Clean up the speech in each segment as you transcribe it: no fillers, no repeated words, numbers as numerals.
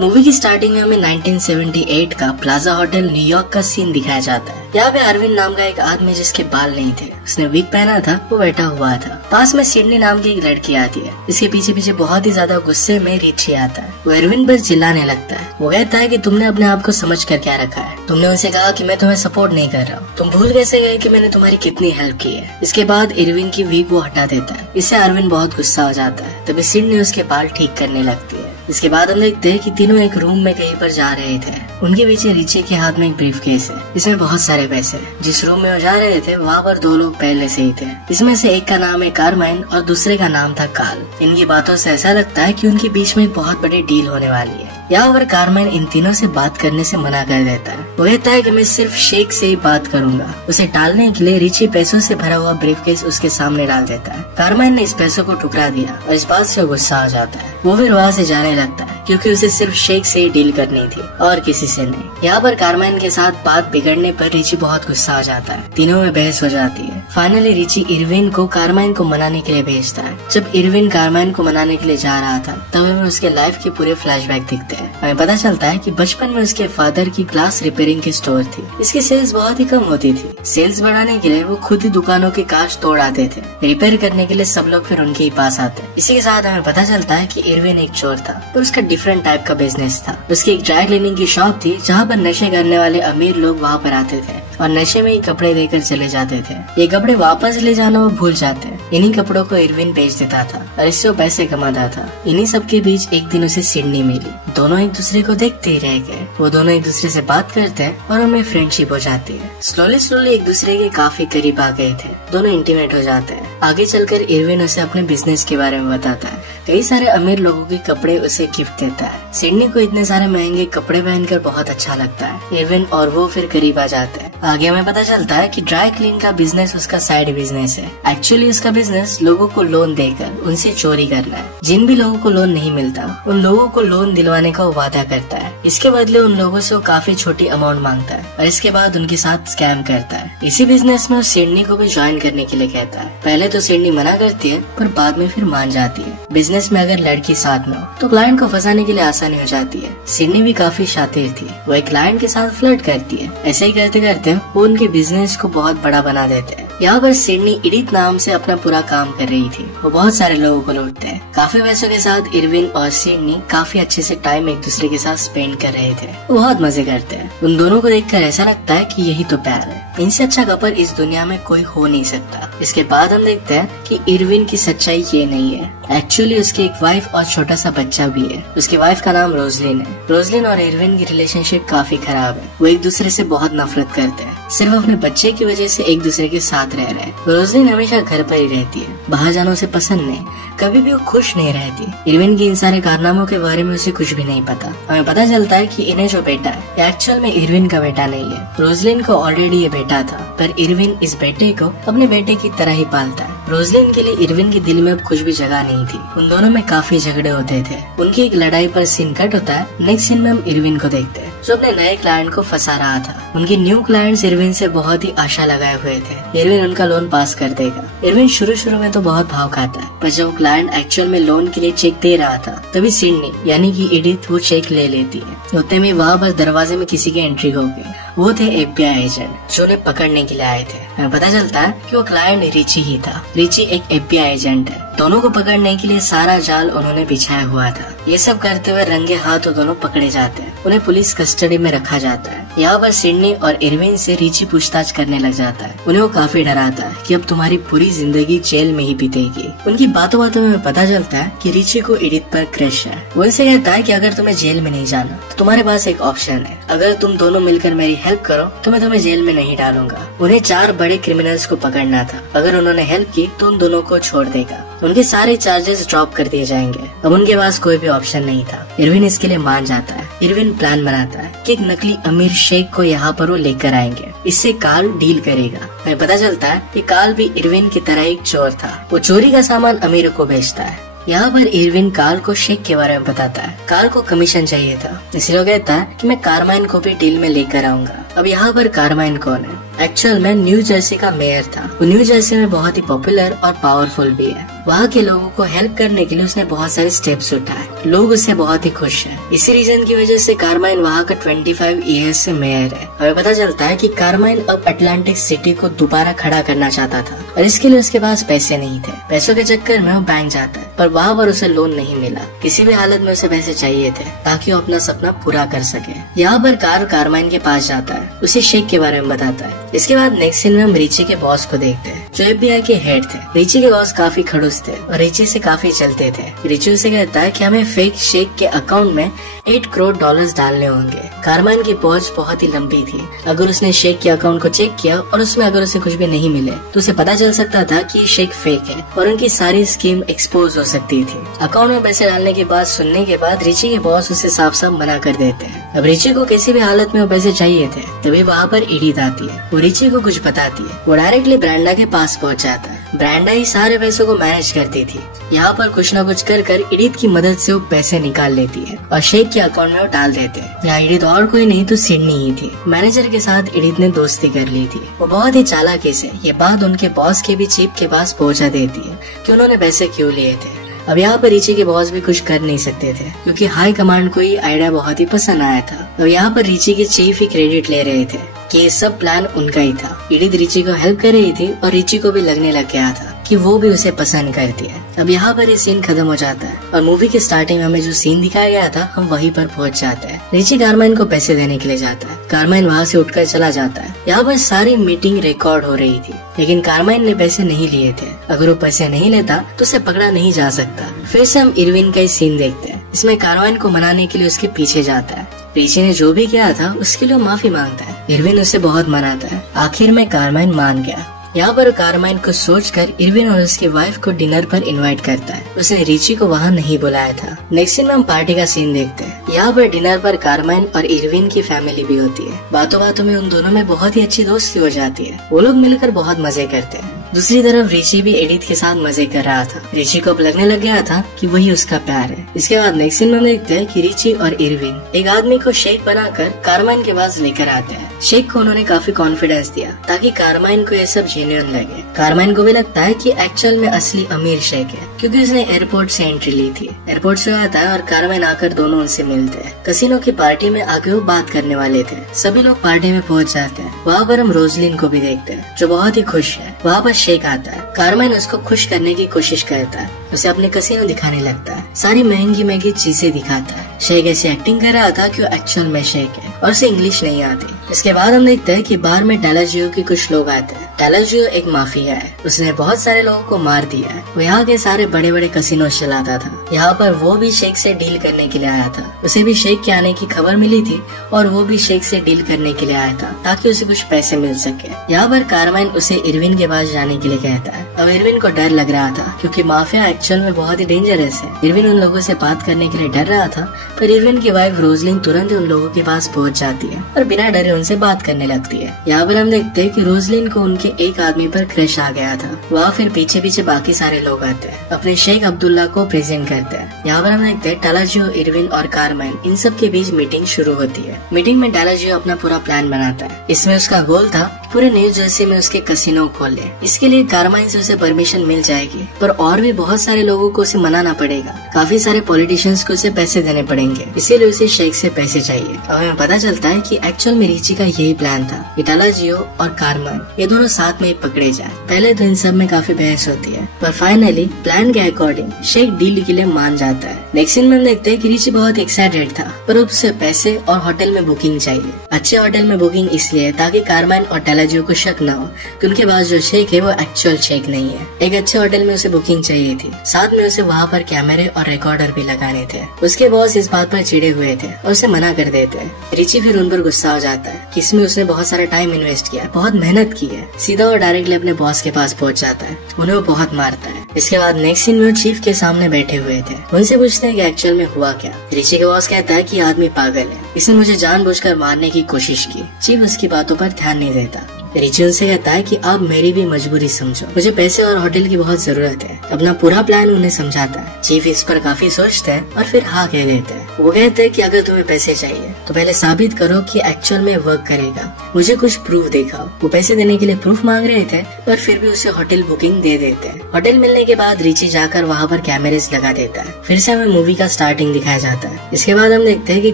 Movie की starting में हमें 1978 का प्लाजा होटल न्यूयॉर्क का सीन दिखाया जाता है। यहाँ पे अरविंद नाम का एक आदमी जिसके बाल नहीं थे, उसने विग पहना था, वो बैठा हुआ था। पास में सिडनी नाम की एक लड़की आती है। इसके पीछे पीछे बहुत ही ज्यादा गुस्से में रिची आता है। वो अरविंद पर चिल्लाने लगता है। वो कहता है कि तुमने अपने आप को समझ कर क्या रखा है। तुमने उनसे कहा कि मैं तुम्हें सपोर्ट नहीं कर रहा हूँ। तुम भूल कैसे गए कि मैंने तुम्हारी कितनी हेल्प की है। इसके बाद अरविंद की विग वो हटा देता है। इससे अरविंद बहुत गुस्सा हो जाता है। तभी सिडनी उसके बाल ठीक करने लगती है। इसके बाद हम देखते हैं कि तीनों एक रूम में कहीं पर जा रहे थे। उनके पीछे रिची के हाथ में एक ब्रीफकेस है, इसमें बहुत सारे पैसे हैं। जिस रूम में वो जा रहे थे वहाँ पर दो लोग पहले से ही थे। इसमें से एक का नाम है कार्माइन और दूसरे का नाम था कार्ल। इनकी बातों से ऐसा लगता है कि उनके बीच में एक बहुत बड़ी डील होने वाली है। यहाँ पर कार्माइन इन तीनों से बात करने से मना कर देता है। वो कहता है कि मैं सिर्फ शेख से ही बात करूंगा। उसे टालने के लिए रिची पैसों से भरा हुआ ब्रीफकेस उसके सामने डाल देता है। कार्माइन ने इस पैसों को ठुकरा दिया और इस बात से गुस्सा आ जाता है। वो फिर वहाँ से जाने लगता है क्योंकि उसे सिर्फ शेख से ही डील करनी थी और किसी से नहीं। यहाँ पर कार्माइन के साथ बात बिगड़ने पर रिची बहुत गुस्सा आ जाता है। तीनों में बहस हो जाती है। फाइनली रिची इरविन को कार्माइन को मनाने के लिए भेजता है। जब इरविन कार्माइन को मनाने के लिए जा रहा था तब हमें उसके लाइफ के पूरे फ्लैशबैक दिखते हैं। हमें पता चलता है कि बचपन में उसके फादर की ग्लास रिपेयरिंग की स्टोर थी। इसकी सेल्स बहुत ही कम होती थी। सेल्स बढ़ाने के लिए वो खुद ही दुकानों के कांच तोड़ आते थे। रिपेयर करने के लिए सब लोग फिर उनके ही पास आते। इसी के साथ हमें पता चलता है कि इरविन एक चोर था, पर उसका डिफरेंट टाइप का बिजनेस था। उसकी एक ड्राई क्लीनिंग की शॉप थी जहाँ पर नशे करने वाले अमीर लोग वहाँ पर आते थे और नशे में ही कपड़े लेकर चले जाते थे। ये कपड़े वापस ले जाना वो भूल जाते। इन्हीं कपड़ों को इरविन बेच देता था और इससे वो पैसे कमाता था। इन्हीं सब के बीच एक दिन उसे सिडनी मिली। दोनों एक दूसरे को देखते ही रह गए। वो दोनों एक दूसरे से बात करते हैं और उनमें फ्रेंडशिप हो जाती है। स्लोली एक दूसरे के काफी करीब आ गए थे। दोनों इंटीमेट हो जाते हैं। आगे चलकर इरविन उसे अपने बिजनेस के बारे में बताता है। कई सारे अमीर लोगों के कपड़े उसे गिफ्ट देता है। सिडनी को इतने सारे महंगे कपड़े पहनकर बहुत अच्छा लगता है। इरविन और वो फिर करीब आ जाते हैं। आगे हमें पता चलता है कि ड्राई क्लीन का बिजनेस उसका साइड बिजनेस है। एक्चुअली उसका बिजनेस लोगों को लोन देकर उनसे चोरी करना है। जिन भी लोगों को लोन नहीं मिलता उन लोगों को लोन दिलवाने का वो वादा करता है। इसके बदले उन लोगों से वो काफी छोटी अमाउंट मांगता है और इसके बाद उनके साथ स्कैम करता है। इसी बिजनेस में वो सिडनी को भी ज्वाइन करने के लिए कहता है। पहले तो सिडनी मना करती है पर बाद में फिर मान जाती है। बिजनेस में अगर लड़की साथ में हो तो क्लाइंट को फंसाने के लिए आसानी हो जाती है। सिडनी भी काफी शातिर थी। वो एक क्लाइंट के साथ फ्लर्ट करती है। ऐसे ही करते करते वो उनके बिजनेस को बहुत बड़ा बना देते हैं। यहाँ पर सिडनी इडिथ नाम से अपना पूरा काम कर रही थी। वो बहुत सारे लोगों को लूटते हैं। काफी पैसों के साथ इरविन और सिडनी काफी अच्छे से टाइम एक दूसरे के साथ स्पेंड कर रहे थे। वो बहुत मजे करते हैं। उन दोनों को देखकर ऐसा लगता है कि यही तो प्यार है। इनसे अच्छा कपल इस दुनिया में कोई हो नहीं सकता। इसके बाद हम देखते हैं कि इरविन की सच्चाई ये नहीं है। एक्चुअली उसकी एक वाइफ और छोटा सा बच्चा भी है। उसकी वाइफ का नाम रोजलिन है। रोजलिन और इरविन की रिलेशनशिप काफी खराब है। वो एक दूसरे से बहुत नफरत करते हैं। सिर्फ अपने बच्चे की वजह से एक दूसरे के साथ रह रहे हैं। रोजलिन हमेशा घर पर ही रहती है। बाहर जाना उसे पसंद नहीं। कभी भी वो खुश नहीं रहती। इरविन की इन सारे कारनामों के बारे में उसे कुछ भी नहीं पता। हमें पता चलता है कि इन्हें जो बेटा है एक्चुअल में इरविन का बेटा नहीं है। रोजलिन को ऑलरेडी ये बेटा था, पर इरविन इस बेटे को अपने बेटे की तरह ही पालता है। रोजलिन के लिए इरविन के दिल में अब कुछ भी जगह नहीं थी। उन दोनों में काफी झगड़े होते थे। उनकी एक लड़ाई पर सीन कट होता है। नेक्स्ट सीन में हम इरविन को देखते हैं जो अपने नए क्लाइंट को फंसा रहा था। उनके न्यू क्लाइंट्स इरविन से बहुत ही आशा लगाए हुए थे। इरविन उनका लोन पास कर देगा। इरविन शुरू में तो बहुत भाव खाता है, पर जब क्लाइंट एक्चुअल में लोन के लिए चेक दे रहा था तभी सिडनी यानी कि इडिथ वो चेक ले लेती है। उतने में वहाँ पर दरवाजे में किसी की एंट्री हो गई। वो थे FBI एजेंट जो उन्हें पकड़ने के लिए आए थे। हमें पता चलता है कि वो क्लाइंट रिची ही था। रिची एक FBI एजेंट है। दोनों को पकड़ने के लिए सारा जाल उन्होंने बिछाया हुआ था। ये सब करते हुए रंगे हाथ वो दोनों पकड़े जाते हैं। उन्हें पुलिस कस्टडी में रखा जाता है। यहाँ पर सिडनी और इरविन से रिची पूछताछ करने लग जाता है। उन्हें वो काफी डराता है कि अब तुम्हारी पूरी जिंदगी जेल में ही बीतेगी। उनकी बातों बातों में पता चलता है कि रिची को इडिथ पर क्रश है। वो इनसे कहता है कि अगर तुम्हें जेल में नहीं जाना तो तुम्हारे पास एक ऑप्शन है। अगर तुम दोनों मिलकर मेरी हेल्प करो तो मैं तुम्हें जेल में नहीं डालूंगा। उन्हें 4 बड़े क्रिमिनल्स को पकड़ना था। अगर उन्होंने हेल्प की तो उन दोनों को छोड़ देगा। उनके सारे चार्जेस ड्रॉप कर दिए जाएंगे। अब उनके पास कोई भी ऑप्शन नहीं था। इरविन इसके लिए मान जाता है। इरविन प्लान बनाता है कि एक नकली अमीर शेख को यहाँ पर वो लेकर आएंगे। इससे कार्ल डील करेगा। हमें पता चलता है कि कार्ल भी इरविन की तरह एक चोर था। वो चोरी का सामान अमीरों को बेचता है। यहाँ पर इरविन कार्ल को शेख के बारे में बताता है। कार्ल को कमीशन चाहिए था, इसलिए कहता है कि मैं कार्माइन को भी डील में लेकर आऊंगा। अब यहाँ पर कार्माइन कौन है? एक्चुअल में न्यू जर्सी का मेयर था। वो न्यू जर्सी में बहुत ही पॉपुलर और पावरफुल भी है। वहाँ के लोगों को हेल्प करने के लिए उसने बहुत सारे स्टेप्स उठाए। लोग उससे बहुत ही खुश हैं। इसी रीजन की वजह से कार्माइन वहाँ का 25 इयर्स से मेयर है। हमें पता चलता है कि कार्माइन अब अटलांटिक सिटी को दोबारा खड़ा करना चाहता था और इसके लिए उसके पास पैसे नहीं थे। पैसों के चक्कर में वो बैंक जाता है पर वहाँ पर उसे लोन नहीं मिला। किसी भी हालत में उसे पैसे चाहिए थे ताकि वो अपना सपना पूरा कर सके। यहाँ पर कार्माइन के पास जाता है, उसे शेक के बारे में बताता है। इसके बाद नेक्स्ट सीन में हम रिची के बॉस को देखते हैं जो FBI के हेड थे। रिची के बॉस काफी खड़ूस थे और रिची से काफी चलते थे। रिची उसे कहता है कि हमें फेक शेक के अकाउंट में $8 करोड़ डालने होंगे। कार्माइन की पहुंच बहुत ही लंबी थी। अगर उसने शेक के अकाउंट को चेक किया और उसमें अगर उसे कुछ भी नहीं मिले तो उसे पता चल सकता था कि शेक फेक है और उनकी सारी स्कीम एक्सपोज हो सकती थी। अकाउंट में पैसे डालने की बात सुनने के बाद रिची के बॉस उसे साफ साफ मना कर देते हैं। अब रिची को किसी भी हालत में वो पैसे चाहिए थे। तभी वहाँ पर एडिथ आती है। वो रिची को कुछ बताती है। वो डायरेक्टली ब्रांडा के पास पहुँच जाता है। ब्रांडा ही सारे पैसों को मैनेज करती थी। यहाँ पर कुछ न कुछ कर एडिथ की मदद से वो पैसे निकाल लेती है और शेक के अकाउंट में वो डाल देते हैं। यहाँ एडिथ और कोई नहीं तो सिडनी ही थी। मैनेजर के साथ एडिथ ने दोस्ती कर ली थी। वो बहुत ही चालाकी से ये बात उनके बॉस के भी चीफ के पास पहुँचा देती है कि उन्होंने पैसे क्यों लिए थे। अब यहाँ पर रिची के बॉस भी कुछ कर नहीं सकते थे क्योंकि हाई कमांड को ये आइडिया बहुत ही पसंद आया था। अब यहाँ पर रिची के चीफ ही क्रेडिट ले रहे थे कि ये सब प्लान उनका ही था। एडिथ रिची को हेल्प कर रही थी और रिची को भी लगने लग गया था कि वो भी उसे पसंद करती है। अब यहाँ पर ये सीन खत्म हो जाता है और मूवी के स्टार्टिंग में हमें जो सीन दिखाया गया था हम वहीं पर पहुँच जाते हैं। रिची कार्माइन को पैसे देने के लिए जाता है। कार्माइन वहाँ से उठकर चला जाता है। यहाँ पर सारी मीटिंग रिकॉर्ड हो रही थी लेकिन कार्माइन ने पैसे नहीं लिए थे। अगर वो पैसे नहीं लेता तो उसे पकड़ा नहीं जा सकता। फिर से हम इरविन का सीन देखते हैं। इसमें कार्माइन को मनाने के लिए उसके पीछे जाता है। रिची ने जो भी किया था उसके लिए माफी मांगता है। इरविन उसे बहुत मनाता है। आखिर में कार्माइन मान गया। यहाँ पर कार्माइन को सोचकर इरविन और उसकी वाइफ को डिनर पर इनवाइट करता है। उसने रिची को वहाँ नहीं बुलाया था। नेक्स्ट सीन में हम पार्टी का सीन देखते हैं। यहाँ पर डिनर पर कार्माइन और इरविन की फैमिली भी होती है। बातों बातों में उन दोनों में बहुत ही अच्छी दोस्ती हो जाती है। वो लोग मिलकर बहुत मजे करते हैं। दूसरी तरफ रिची भी एडिथ के साथ मजे कर रहा था। रिची को अब लगने लग गया था कि वही उसका प्यार है। इसके बाद नेक्स्ट सीन में देखते हैं कि रिची और इरविन एक आदमी को शेक बनाकर कार्माइन के पास लेकर आते हैं। शेक को उन्होंने काफी कॉन्फिडेंस दिया ताकि कार्माइन को ये सब जेन्युइन लगे। कार्माइन को भी लगता है कि एक्चुअल में असली अमीर शेक है क्योंकि उसने एयरपोर्ट से एंट्री ली थी। एयरपोर्ट से आता है और कार्माइन आकर दोनों उनसे मिलते हैं। कसिनो की पार्टी में आगे वो बात करने वाले थे। सभी लोग पार्टी में पहुंच जाते हैं। वहाँ पर हम रोजलिन को भी देखते हैं जो बहुत ही खुश है। वहाँ पर शेक आता है। कार्माइन उसको खुश करने की कोशिश करता है। उसे अपने कसिनो दिखाने लगता है। सारी महंगी महंगी चीजें दिखाता है। शेक ऐसी एक्टिंग कर रहा था कि वो एक्चुअल में शेक है और उसे इंग्लिश नहीं आती। इसके बाद हम देखते हैं कि बार में डेलाजियो के कुछ लोग आते हैं। डेलाजियो एक माफिया है। उसने बहुत सारे लोगों को मार दिया है। वो यहाँ के सारे बड़े बड़े कसिनो चलाता था। यहाँ पर वो भी शेक से डील करने के लिए आया था। उसे भी शेक के आने की खबर मिली थी और वो भी शेक से डील करने के लिए आया था ताकि उसे कुछ पैसे मिल सके। यहाँ पर कार्माइन उसे इरविन के पास जाने के लिए कहता है। अब इरविन को डर लग रहा था क्योंकि माफिया एक्चुअल में बहुत ही डेंजरस है। इरविन उन लोगों से बात करने के लिए डर रहा था पर इरविन की वाइफ रोजलिन तुरंत उन लोगों के पास पहुंच जाती है और बिना डरे उनसे बात करने लगती है। यहाँ पर हम देखते हैं कि रोजलिन को उनके एक आदमी पर क्रश आ गया था। वहाँ फिर पीछे पीछे बाकी सारे लोग आते हैं। अपने शेख अब्दुल्ला को प्रेजेंट करते हैं। यहाँ पर हम देखते हैं डेलाजियो, इरविन और कार्माइन इन सब के बीच मीटिंग शुरू होती है। मीटिंग में डेलाजियो अपना पूरा प्लान बनाता है। इसमें उसका गोल था पूरे न्यू जर्सी में उसके कसिनो खोले। इसके लिए कार्माइन से उसे परमिशन मिल जाएगी पर और भी बहुत सारे लोगों को उसे मनाना पड़ेगा। काफी सारे पॉलिटिशियंस को उसे पैसे देने पड़ेंगे। इसीलिए उसे शेख से पैसे चाहिए। अब हमें पता चलता है कि एक्चुअल में रिची का यही प्लान था कि डेलाजियो और कार्माइन ये दोनों साथ में ही पकड़े जाए। पहले तो इन सब में काफी बहस होती है पर फाइनली प्लान के अकॉर्डिंग शेख डील के लिए मान जाता है। नेक्स्ट सीन में हम देखते हैं कि रिची बहुत एक्साइटेड था पर उसे पैसे और होटल में बुकिंग चाहिए। अच्छे होटल में बुकिंग इसलिए ताकि कार्माइन और डेलाजियो को शक न हो कि उनके पास जो शेख है वो एक्चुअल शेख नहीं है। एक अच्छे होटल में उसे बुकिंग चाहिए थी। साथ में उसे वहाँ पर कैमरे और रिकॉर्डर भी लगाने थे। उसके बॉस इस बात पर चिढ़े हुए थे और उसे मना कर देते हैं। रिची फिर उन पर गुस्सा हो जाता है कि इसमें उसने बहुत सारा टाइम इन्वेस्ट किया, बहुत मेहनत की है। सीधा और डायरेक्टली अपने बॉस के पास पहुंच जाता है। उन्हें वो बहुत मारता है। इसके बाद नेक्स्ट सीन में वो चीफ के सामने बैठे हुए थे। उनसे पूछते हैं कि एक्चुअल में हुआ क्या। रिची के बॉस कहता है कि आदमी पागल है, इसने मुझे जानबूझकर मारने की कोशिश की। चीफ उसकी बातों पर ध्यान नहीं देता। रिची उनसे कहता है कि आप मेरी भी मजबूरी समझो, मुझे पैसे और होटल की बहुत जरूरत है। अपना पूरा प्लान उन्हें समझाता है। चीफ इस पर काफी सोचता है और फिर हाँ कह देता है। वो कहते हैं कि अगर तुम्हें पैसे चाहिए तो पहले साबित करो कि एक्चुअल में वर्क करेगा, मुझे कुछ प्रूफ दिखाओ। वो पैसे देने के लिए प्रूफ मांग रहे थे पर फिर भी उसे होटल बुकिंग दे देते हैं। होटल मिलने के बाद रिची जाकर वहाँ पर कैमरेज लगा देता है। फिर से हमें मूवी का स्टार्टिंग दिखाया जाता है। इसके बाद हम देखते हैं कि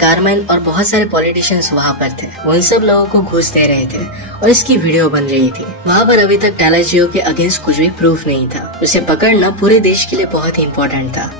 कार्माइन और बहुत सारे पॉलिटिशियंस वहाँ पर थे। वो इन सब लोगों को घूस दे रहे थे और इसकी वीडियो बन रही थी। वहाँ पर अभी तक टैलाजियो के अगेंस्ट कुछ भी प्रूफ नहीं था। उसे पकड़ना पूरे देश के लिए बहुत ही इम्पोर्टेंट था,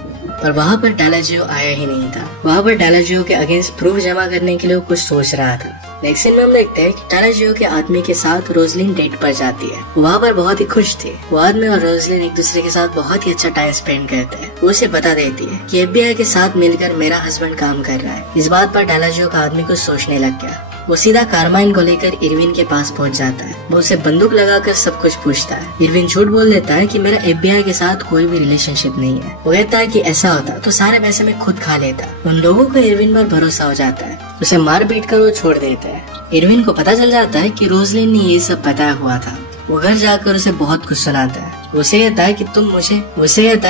पर वहाँ पर टैलाजियो आया ही नहीं था। वहाँ पर टैलाजियो के अगेंस्ट प्रूफ जमा करने के लिए वो कुछ सोच रहा था। नेक्स्ट सीन में हम देखते हैं कि टैलाजियो के आदमी के साथ रोजलिन डेट पर जाती है। वहाँ पर बहुत ही खुश थे। वो आदमी और रोजलिन एक दूसरे के साथ बहुत ही अच्छा टाइम स्पेंड करते हैं। वो उसे बता देती है कि FBI के साथ मिलकर मेरा हस्बैंड काम कर रहा है। इस बात पर टैलाजियो का आदमी कुछ सोचने लग गया। वो सीधा कार्माइन को लेकर इरविन के पास पहुंच जाता है। वो उसे बंदूक लगाकर सब कुछ पूछता है। इरविन झूठ बोल देता है कि मेरा FBI के साथ कोई भी रिलेशनशिप नहीं है। वो कहता है कि ऐसा होता तो सारे पैसे मैं खुद खा लेता। उन लोगों को इरविन पर भरोसा हो जाता है। उसे मार पीट कर वो छोड़ देता है। इरविन को पता चल जाता है कि रोजलिन ने ये सब बताया हुआ था। वो घर जाकर उसे बहुत कुछ सुनाता है। उसे कहता है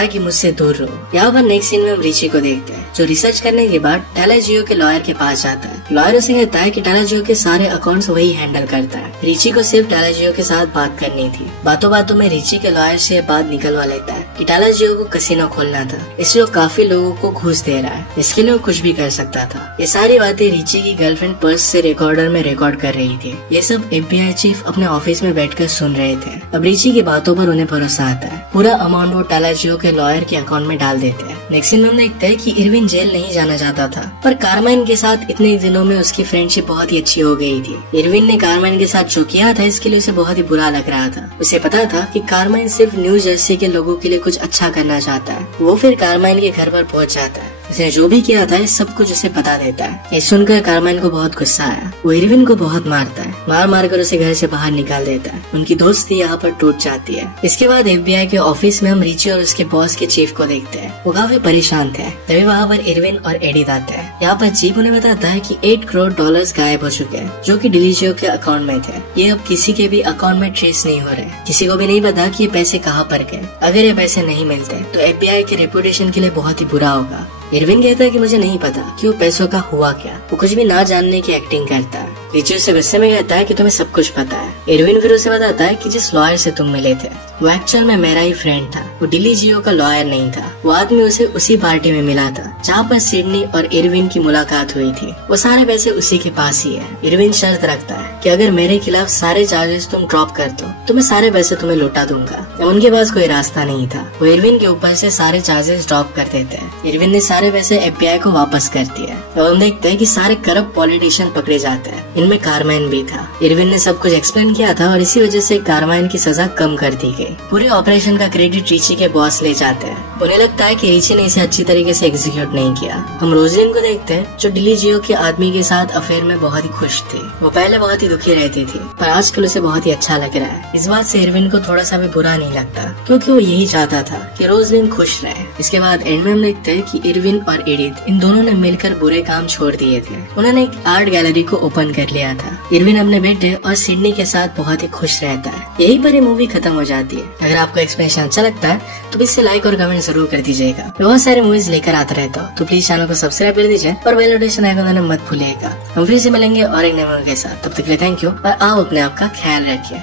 कि मुझसे दूर रहो। यहाँ पर नेक्स्ट सीन में हम रिची को देखते हैं, जो रिसर्च करने के बाद टैलाजियो के लॉयर के पास जाता है। लॉयर उसे कहता है कि टैलाजियो के सारे अकाउंट्स वही हैंडल करता है। रिची को सिर्फ टैलाजियो के साथ बात करनी थी। बातों बातों में रिची के लॉयर से ये बात निकलवा लेता है कि टैलाजियो को कसिनो खोलना था, इसलिए वो काफी लोगों को घूस दे रहा है। इसके लिए वो कुछ भी कर सकता था। ये सारी बातें रिची की गर्लफ्रेंड पर्स से रिकॉर्डर में रिकॉर्ड कर रही थी। ये सब FBI चीफ अपने ऑफिस में बैठकर सुन रहे थे। अब रिची की बातों पर उन्हें भरोसा आता है। पूरा अमाउंट वो टैलाजियो के लॉयर के अकाउंट में डाल देते हैं। नेक्स्ट सीन में हम देखते हैं कि इरविन जेल नहीं जाना चाहता था, पर कार्माइन के साथ इतने दिनों में उसकी फ्रेंडशिप बहुत ही अच्छी हो गई थी। इरविन ने कार्माइन के साथ जो किया था इसके लिए उसे बहुत ही बुरा लग रहा था। उसे पता था कि कार्माइन सिर्फ न्यू जर्सी के लोगों के लिए कुछ अच्छा करना चाहता है। वो फिर कार्माइन के घर पर पहुंच जाता है। उसने जो भी किया था ये सब कुछ उसे बता देता है। ये सुनकर कार्माइन को बहुत गुस्सा आया। वो इरविन को बहुत मारता है। मार कर उसे घर से बाहर निकाल देता है। उनकी दोस्ती यहाँ पर टूट जाती है। इसके बाद FBI के ऑफिस में हम रिची और उसके बॉस के चीफ को देखते हैं। वो काफी परेशान थे। तभी वहाँ पर इरविन और एडिथ आते हैं। यहाँ पर चीफ उन्हें बताता है कि $8 करोड़ गायब हो चुके हैं, जो कि डिलीजियो के अकाउंट में थे। ये अब किसी के भी अकाउंट में ट्रेस नहीं हो रहे। किसी को भी नहीं पता कि ये पैसे कहाँ पर गए। अगर ये पैसे नहीं मिलते तो FBI के रेपुटेशन के लिए बहुत ही बुरा होगा। इरविन कहता है कि मुझे नहीं पता कि वो पैसों का हुआ क्या। वो कुछ भी ना जानने की एक्टिंग करता है। रिची उसे गुस्से में कहता है कि तुम्हें सब कुछ पता है। इरविन फिर उसे बताता है कि जिस लॉयर से तुम मिले थे वो एक्चुअल में मेरा ही फ्रेंड था। वो डिलीजियो का लॉयर नहीं था। वो आदमी उसे उसी पार्टी में मिला था जहाँ पर सिडनी और इरविन की मुलाकात हुई थी। वो सारे पैसे उसी के पास ही है। इरविन शर्त रखता है कि अगर मेरे खिलाफ सारे चार्जेस तुम ड्रॉप कर दो तो मैं सारे पैसे तुम्हें लौटा दूंगा। उनके पास कोई रास्ता नहीं था। वो इरविन के ऊपर से सारे चार्जेस ड्रॉप कर देते हैं। इरविन ने सारे पैसे FBI को वापस कर दिया। तो हम देखते हैं कि सारे करप्ट पॉलिटिशियन पकड़े जाते हैं। इनमें कार्माइन भी था। इरविन ने सब कुछ एक्सप्लेन किया था और इसी वजह से कार्माइन की सजा कम कर दी गई। पूरे ऑपरेशन का क्रेडिट रिची के बॉस ले जाते हैं। उन्हें लगता है कि रिची ने इसे अच्छी तरीके से एग्जीक्यूट नहीं किया। हम रोजलिन को देखते हैं, जो डिलीजियो के आदमी के साथ अफेयर में बहुत ही खुश थी। वो पहले बहुत ही दुखी रहती थी, पर आजकल उसे बहुत ही अच्छा लग रहा है। इस बात से इरविन को थोड़ा सा भी बुरा नहीं लगता, क्योंकि वो यही चाहता था कि रोजलिन खुश रहे। इसके बाद एंड में हम देखते हैं कि इरविन और एडिथ इन दोनों ने मिलकर बुरे काम छोड़ दिए थे। उन्होंने एक आर्ट गैलरी को ओपन कर लिया था। इरविन अपने बेटे और सिडनी के साथ बहुत ही खुश रहता है। यही पर ये मूवी खत्म हो जाती है। अगर आपको एक्सप्लेनेशन अच्छा लगता है तो इससे लाइक और कमेंट जरूर कर दीजिएगा। बहुत सारे मूवीज लेकर आता रहता हूँ, तो प्लीज चैनल को सब्सक्राइब कर दीजिए और बेल नोटिफिकेशन आइकन मत भूलिएगा। हम फिर से मिलेंगे और एक नए मूवी के साथ। तब तक के लिए थैंक यू और आप अपने आप का ख्याल रखिए।